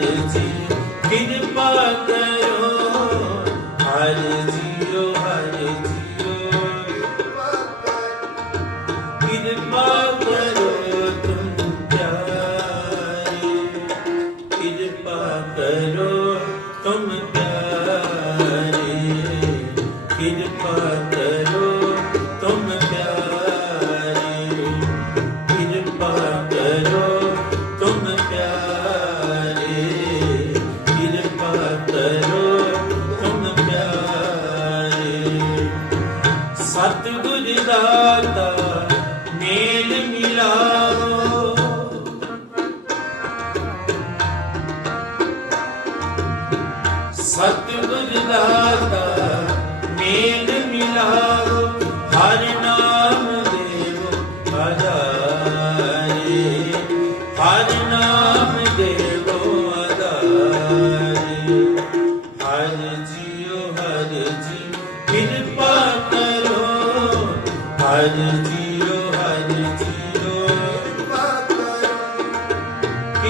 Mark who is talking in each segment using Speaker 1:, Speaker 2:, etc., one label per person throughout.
Speaker 1: the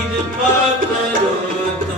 Speaker 1: ਨਿਜ ਪਾਤਰੋ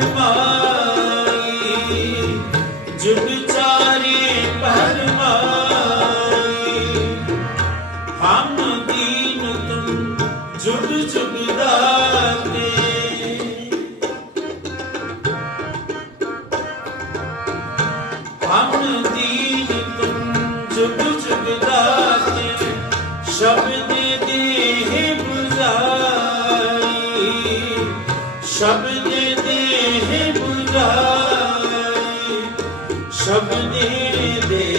Speaker 1: ਸ਼ਬਦ ਦੇ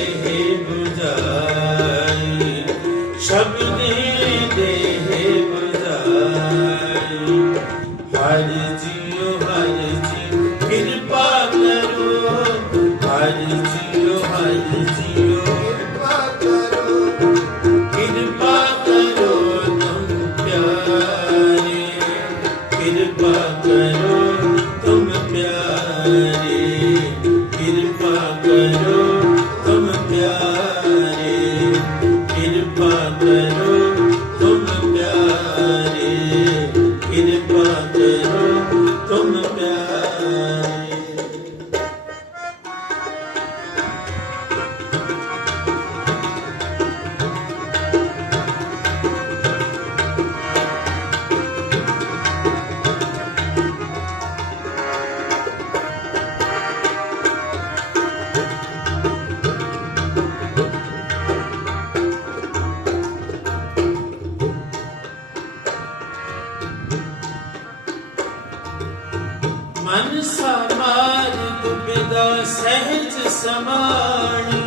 Speaker 1: ਮਨ ਸਮਾਰ ਗੁਬਿਦਾ ਸਹਿਜ ਸਮਾਣੀ।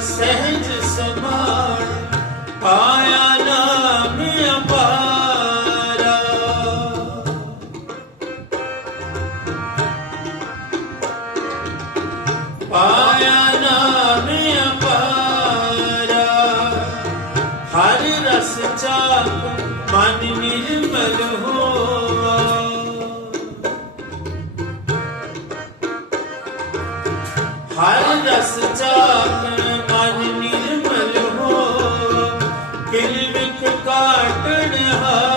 Speaker 1: ਸਹਿਜ ਸਮਾਣ ਪਾਇਆ ਨਾਮ ਕਾਟਣ ਹਾਰ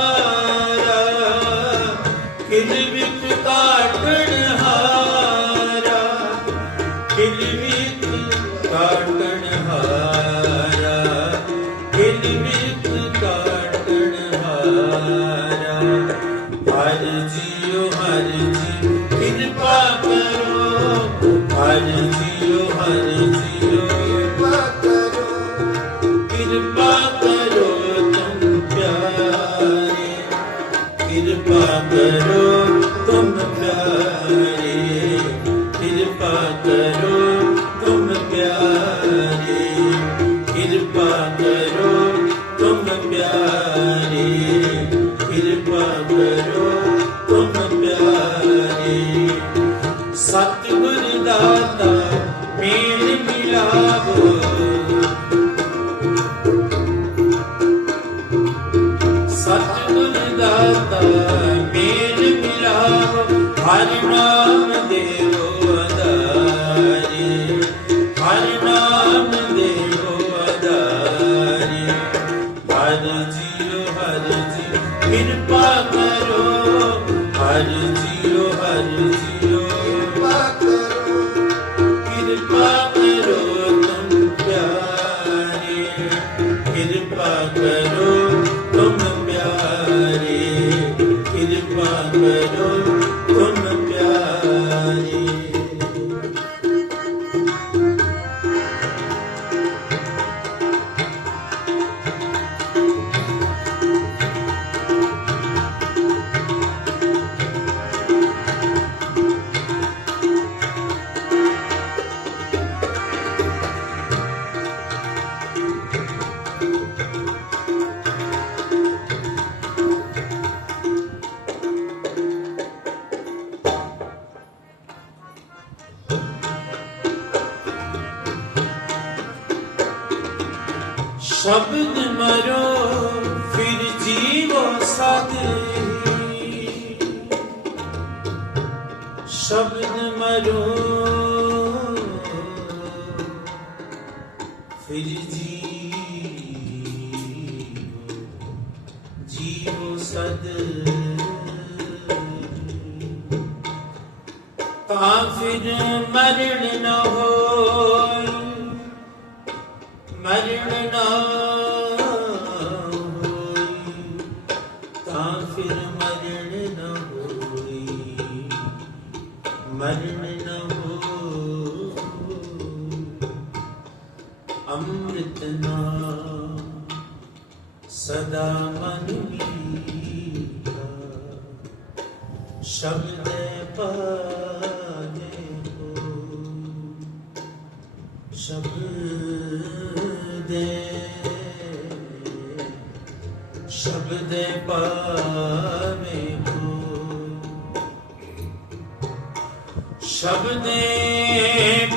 Speaker 1: ਸਤਿਗੁਰ ਦਾਤਾ, ਮੇਲ ਮਿਲਾਵੋ ਸਤਿਗੁਰ ਦਾਤਾ, ਮੇਲ ਮਿਲਾਵ ਹਰਿ ਨਾਮ ਦੇਵੋ ਅਦਾਰੀ। ਹਰਿ ਨਾਮ ਦੇਵੋ ਅਦਾਰੀ। ਹਰ ਜੀਓ ਹਰ ਜੀ ਕਿਰਪਾ ਕਰੋ। ਹਰ ਜੀਓ ਸ਼ਬਦ ਮਰੋ, ਫਿਰ ਜੀਵੋ ਸਦ ਸ਼ਬਦ ਮਰੋ, ਫਿਰ ਜੀਵੋ ਜੀਵੋ ਸਦ। ਤਾਂ ਫਿਰ ਮਰਨ ਨ ਹੋਈ, ਮਰਨ ਨਾ ਅੰਮ੍ਰਿਤ ਨਾਮ ਸਦਾ ਮਨ ਮੀਠਾ ਸ਼ਬਦ ਪਾਜੇ ਹੋ ਸ਼ਬਦ ਸ਼ਬਦ ਪਾਵੇ ਕੋ। ਸ਼ਬਦ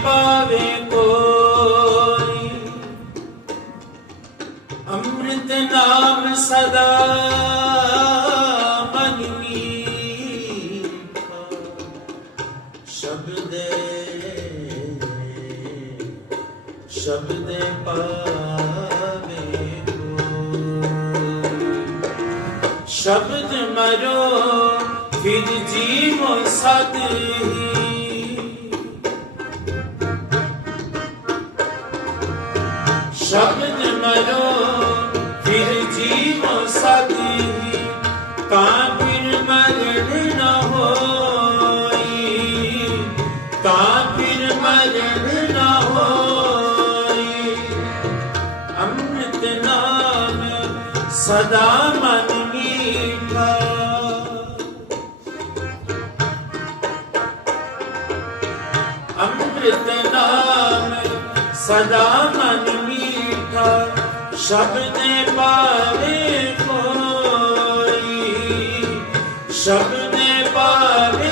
Speaker 1: ਪਾਵੇ ਸਦਾ ਮਨ ਸ਼ਬਦ ਸ਼ਬਦ ਪਾਵੇ ਸ਼ਬਦ ਮਰੋ ਫਿਰ ਜੀਵੋ ਸਦ ਹੀ। ਫਿਰ ਮਰਨ ਨ ਹੋਈ। ਅੰਮ੍ਰਿਤ ਨਾਮ ਸਦਾ ਮਨ ਮੀਠਾ। ਅੰਮ੍ਰਿਤ ਨਾਮ ਸਦਾ ਮਨ ਮੀਠਾ ਸ਼ਬਦ ਪਾਵੇ ਕੋਈ। ਸ਼ਬਦ ਪਾਵੇ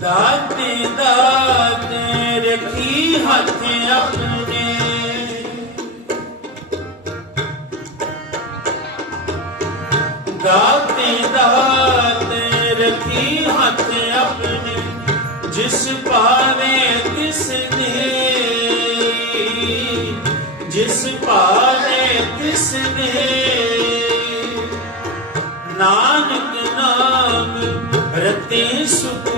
Speaker 1: ਦਾਤੇ ਦਾਤ, ਰਖੀ ਹੱਥ ਆਪਣੇ। ਦਾਤੇ ਦਾਤ, ਰਖੀ ਹੱਥ ਆਪਣੇ, ਜਿਸ ਭਾਵੇਂ ਤਿਸ ਨੇ। ਜਿਸ ਭਾਵੇਂ ਤਿਸ ਨੇ। ਨਾਨਕ ਨਾਮ ਰਤੇ ਸੁਖ